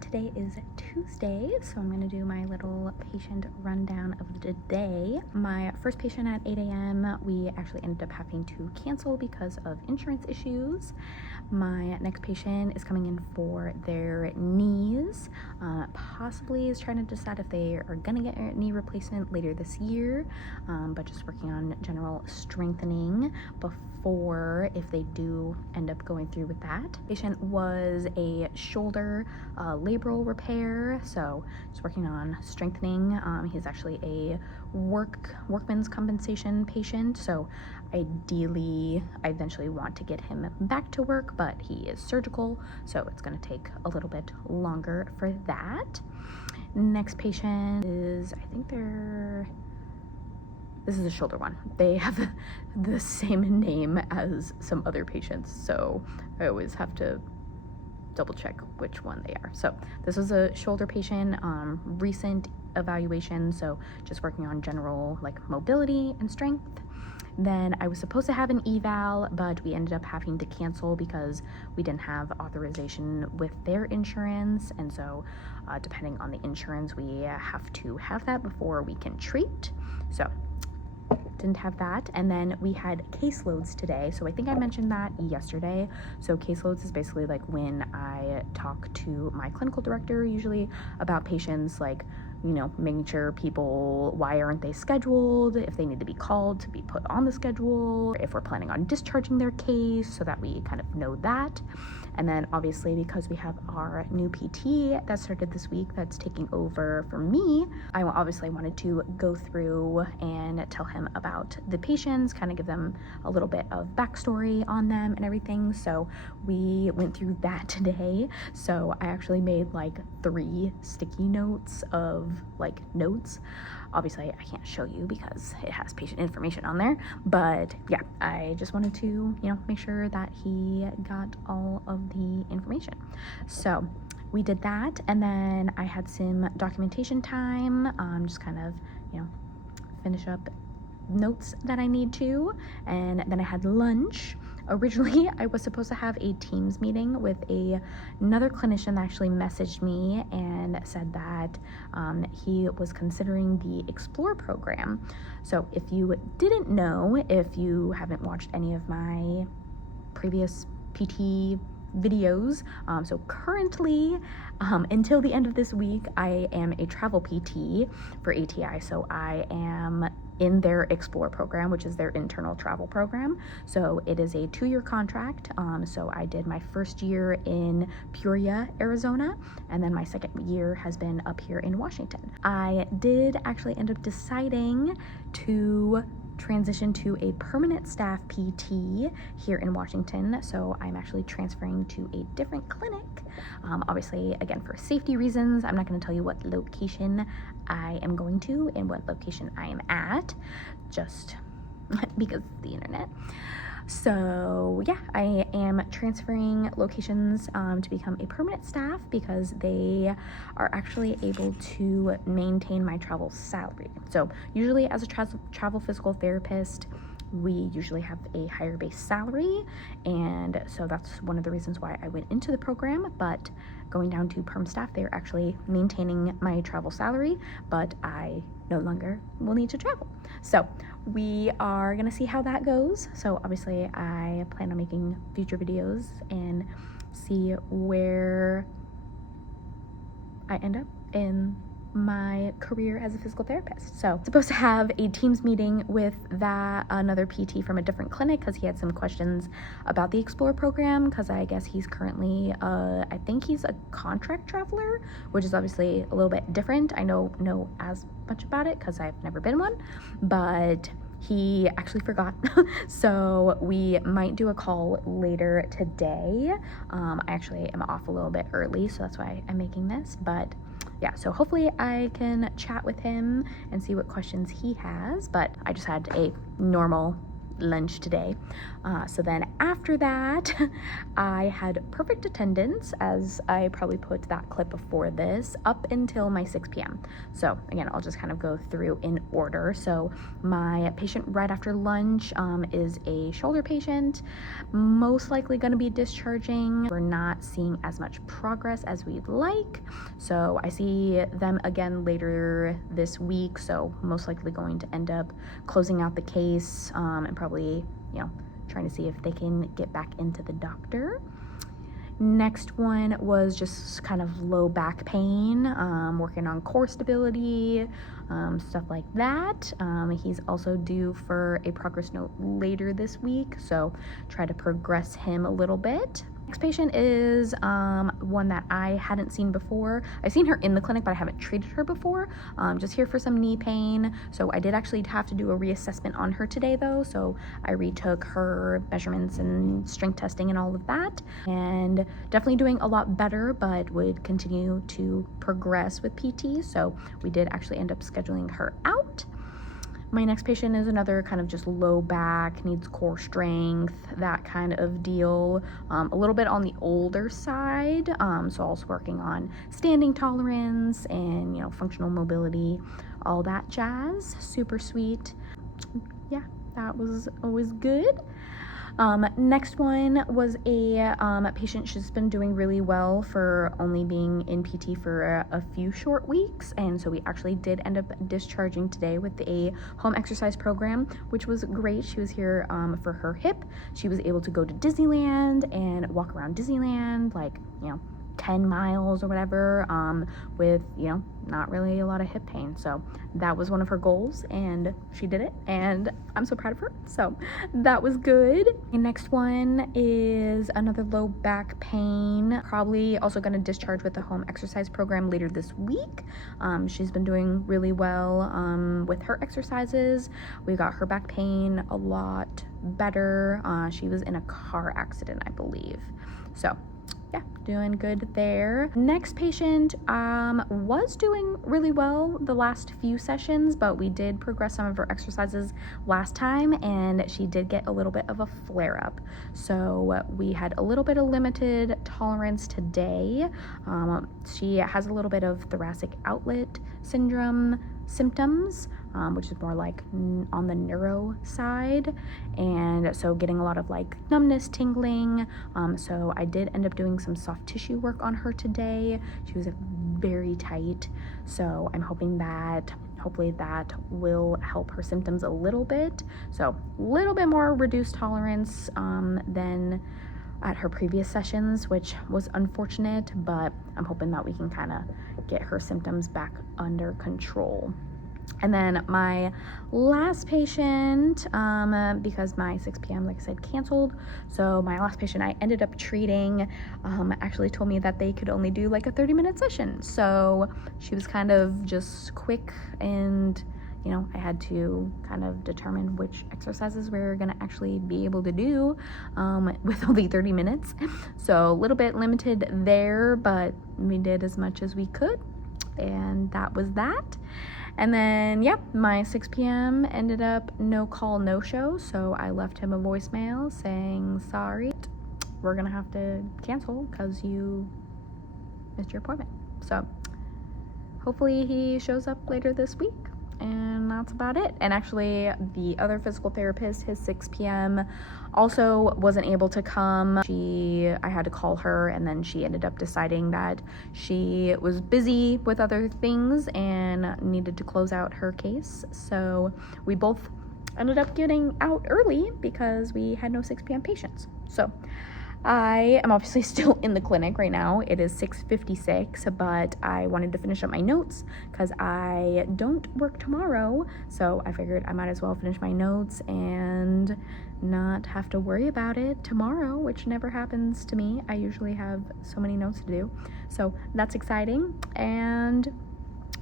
Today is Tuesday, so I'm going to do my little patient rundown of the day. My first patient at 8 a.m. we actually ended up having to cancel because of insurance issues. My next patient is coming in for their knees, possibly is trying to decide if they are going to get a knee replacement later this year, but just working on general strengthening before if they do end up going through with that. Patient was a shoulder labral repair, so just working on strengthening. He's actually a workman's compensation patient, so ideally I eventually want to get him back to work, but he is surgical, so it's going to take a little bit longer for that. Next patient is, I think this is a shoulder one. They have the same name as some other patients, so I always have to double check which one they are. So this was a shoulder patient, recent evaluation, so just working on general like mobility and strength. Then I was supposed to have an eval, but we ended up having to cancel because we didn't have authorization with their insurance, and so depending on the insurance, we have to have that before we can treat. So didn't have that. And then we had caseloads today, so I think I mentioned that yesterday. So caseloads is basically like when I talk to my clinical director usually about patients, like, you know, making sure people, why aren't they scheduled, if they need to be called to be put on the schedule, if we're planning on discharging their case, so that we kind of know that. And then obviously because we have our new PT that started this week that's taking over for me, I obviously wanted to go through and tell him about the patients, kind of give them a little bit of backstory on them and everything. So we went through that today. So I actually made like 3 sticky notes of like notes. Obviously I can't show you because it has patient information on there, but yeah, I just wanted to, you know, make sure that he got all of the information. So we did that, and then I had some documentation time, just kind of, you know, finish up notes that I need to, and then I had lunch. Originally, I was supposed to have a Teams meeting with another clinician that actually messaged me and said that he was considering the Explore program. So if you didn't know, if you haven't watched any of my previous PT videos, so currently until the end of this week I am a travel PT for ATI, so I am in their Explore program, which is their internal travel program. So it is a 2-year contract. So I did my first year in Peoria, Arizona, and then my second year has been up here in Washington. I did actually end up deciding to transition to a permanent staff PT here in Washington, so I'm actually transferring to a different clinic. Obviously, again, for safety reasons, I'm not going to tell you what location I am going to and what location I am at, just because of the internet. So yeah, I am transferring locations to become a permanent staff because they are actually able to maintain my travel salary. So usually as a travel physical therapist, we usually have a higher base salary, and so that's one of the reasons why I went into the program. But going down to perm staff, they're actually maintaining my travel salary, but I no longer will need to travel. So we are gonna see how that goes. So obviously I plan on making future videos and see where I end up in my career as a physical therapist. So I'm supposed to have a Teams meeting with another PT from a different clinic because he had some questions about the Explore program, because I guess he's currently I think he's a contract traveler, which is obviously a little bit different. I don't know as much about it because I've never been one, but he actually forgot. So we might do a call later today. I actually am off a little bit early, so that's why I'm making this, but yeah, so hopefully I can chat with him and see what questions he has. But I just had a normal lunch today. So then after that, I had perfect attendance, as I probably put that clip before this, up until my 6 p.m. So again, I'll just kind of go through in order. So my patient right after lunch is a shoulder patient, most likely going to be discharging. We're not seeing as much progress as we'd like, so I see them again later this week, so most likely going to end up closing out the case and probably, you know, trying to see if they can get back into the doctor. Next one was just kind of low back pain, working on core stability, stuff like that. He's also due for a progress note later this week, so try to progress him a little bit. Next patient is one that I hadn't seen before. I've seen her in the clinic, but I haven't treated her before. Just here for some knee pain. So I did actually have to do a reassessment on her today though. So I retook her measurements and strength testing and all of that. And definitely doing a lot better, but would continue to progress with PT. So we did actually end up scheduling her out. My next patient is another kind of just low back, needs core strength, that kind of deal. A little bit on the older side, so also working on standing tolerance and, you know, functional mobility, all that jazz. Super sweet. Yeah, that was always good. Next one was a patient. She's been doing really well for only being in PT for a few short weeks, and so we actually did end up discharging today with a home exercise program, which was great. She was here for her hip. She was able to go to Disneyland and walk around Disneyland, like, you know, 10 miles or whatever, with, you know, not really a lot of hip pain. So that was one of her goals, and she did it, and I'm so proud of her. So that was good. The next one is another low back pain, probably also going to discharge with the home exercise program later this week. She's been doing really well with her exercises. We got her back pain a lot better. She was in a car accident, I believe. So yeah, doing good there. Next patient was doing really well the last few sessions, but we did progress some of her exercises last time, and she did get a little bit of a flare-up. So we had a little bit of limited tolerance today. She has a little bit of thoracic outlet syndrome symptoms, which is more like on the neuro side, and so getting a lot of like numbness, tingling. So I did end up doing some soft tissue work on her today. She was very tight, so I'm hoping that hopefully that will help her symptoms a little bit. So a little bit more reduced tolerance than at her previous sessions, which was unfortunate, but I'm hoping that we can kind of get her symptoms back under control. And then my last patient, because my 6 p.m., like I said, canceled. So my last patient I ended up treating actually told me that they could only do like a 30-minute session. So she was kind of just quick, and, you know, I had to kind of determine which exercises we were going to actually be able to do with only 30 minutes. So a little bit limited there, but we did as much as we could, and that was that. And then, yep, my 6 p.m. ended up no call, no show. So I left him a voicemail saying, sorry, we're going to have to cancel because you missed your appointment. So hopefully he shows up later this week. And that's about it. And actually, the other physical therapist, his 6 p.m., also wasn't able to come. I had to call her, and then she ended up deciding that she was busy with other things and needed to close out her case. So we both ended up getting out early because we had no 6 p.m. patients. So I am obviously still in the clinic right now. It is 6:56, but I wanted to finish up my notes because I don't work tomorrow. So I figured I might as well finish my notes and not have to worry about it tomorrow, which never happens to me. I usually have so many notes to do. So that's exciting. And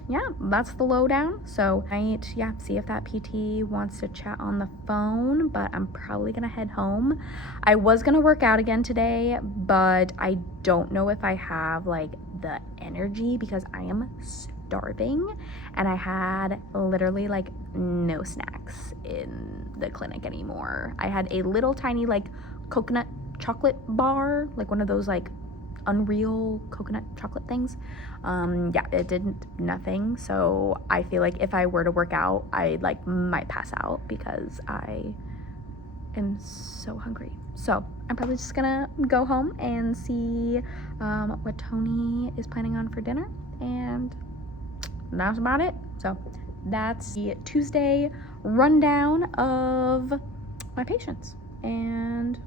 yeah, that's the lowdown. So I might, see if that PT wants to chat on the phone, but I'm probably gonna head home. I was gonna work out again today, but I don't know if I have like the energy because I am starving and I had literally like no snacks in the clinic anymore. I had a little tiny like coconut chocolate bar, like one of those like Unreal coconut chocolate things. It did nothing. So I feel like if I were to work out, I like might pass out because I am so hungry. So I'm probably just gonna go home and see what Tony is planning on for dinner, and that's about it. So that's the Tuesday rundown of my patients, and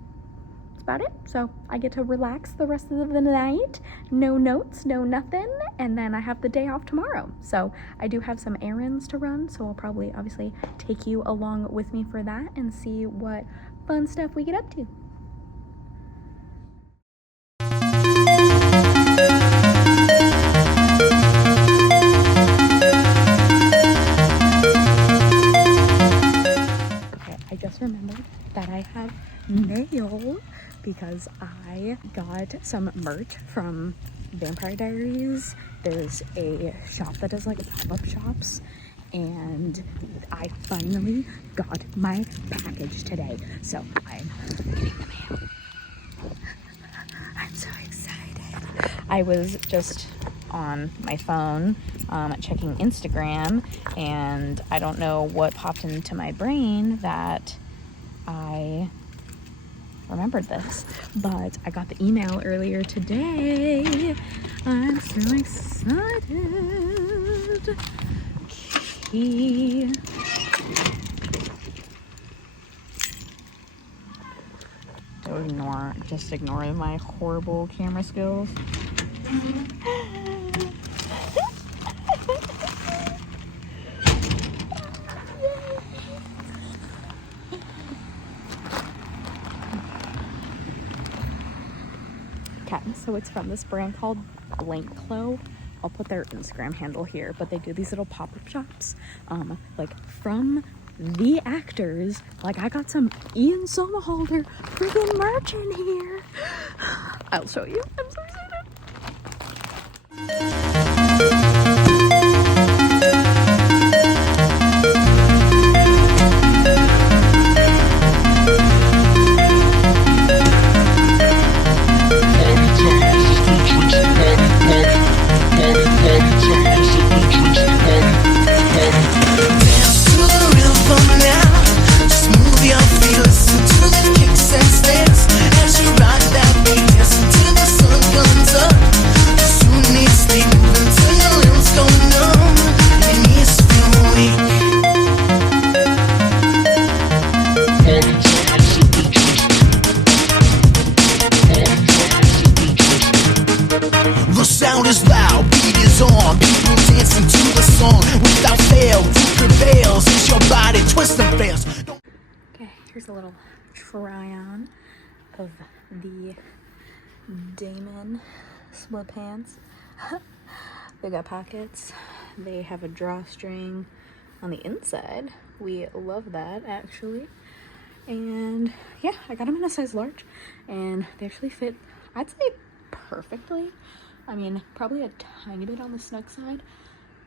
about it. So I get to relax the rest of the night, no notes, no nothing, and then I have the day off tomorrow. So I do have some errands to run, so I'll probably obviously take you along with me for that and see what fun stuff we get up to. Okay, I just remembered that I have mail because I got some merch from Vampire Diaries. There's a shop that does like pop-up shops, and I finally got my package today. So I'm getting the mail. I'm so excited. I was just on my phone checking Instagram, and I don't know what popped into my brain that I remembered this, but I got the email earlier today. I'm so excited. Key. Just ignore my horrible camera skills. So it's from this brand called Blankclo. I'll put their Instagram handle here, but they do these little pop-up shops, like from the actors. Like I got some Ian Somerhalder freaking merch in here. I'll show you. I'm so excited. Here's a little try-on of the Damon sweatpants. They got pockets. They have a drawstring on the inside. We love that, actually. And yeah, I got them in a size large, and they actually fit, I'd say, perfectly. I mean, probably a tiny bit on the snug side,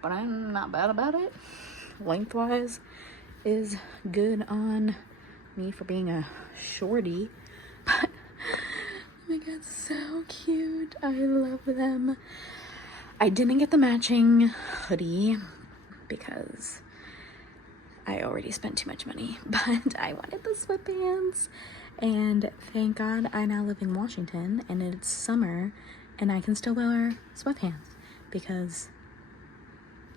but I'm not bad about it. Lengthwise is good on me for being a shorty, but oh my god, so cute. I love them. I didn't get the matching hoodie because I already spent too much money, but I wanted the sweatpants, and thank god I now live in Washington and it's summer and I can still wear sweatpants because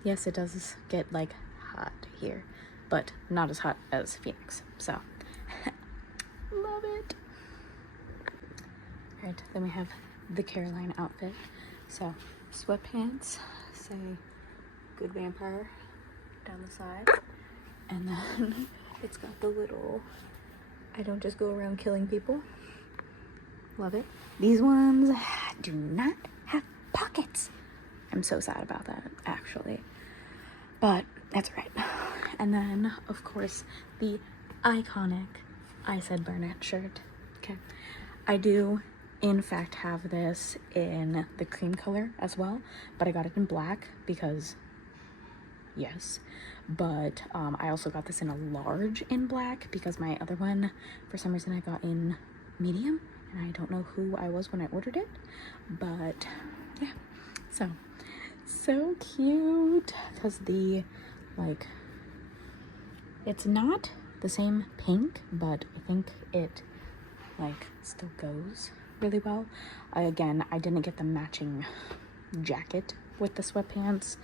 yes, it does get like hot here, but not as hot as Phoenix, so love it. right, then we have the Caroline outfit. So sweatpants say Good Vampire down the side, and then it's got the little I don't just go around killing people. Love it. These ones do not have pockets. I'm so sad about that, actually, but that's right. And then of course the iconic I Said Burnett shirt. Okay, I do in fact have this in the cream color as well, but I got it in black because yes, but I also got this in a large in black because my other one for some reason I got in medium, and I don't know who I was when I ordered it, but yeah, so cute because the like it's not the same pink, but I think it like still goes really well. Again, I didn't get the matching jacket with the sweatpants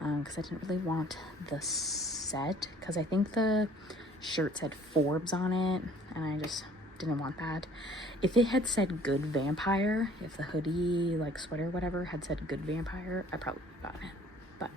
because I didn't really want the set, because I think the shirt said Forbes on it and I just didn't want that. If it had said Good Vampire, if the hoodie like sweater whatever had said Good Vampire, I probably would have gotten it, but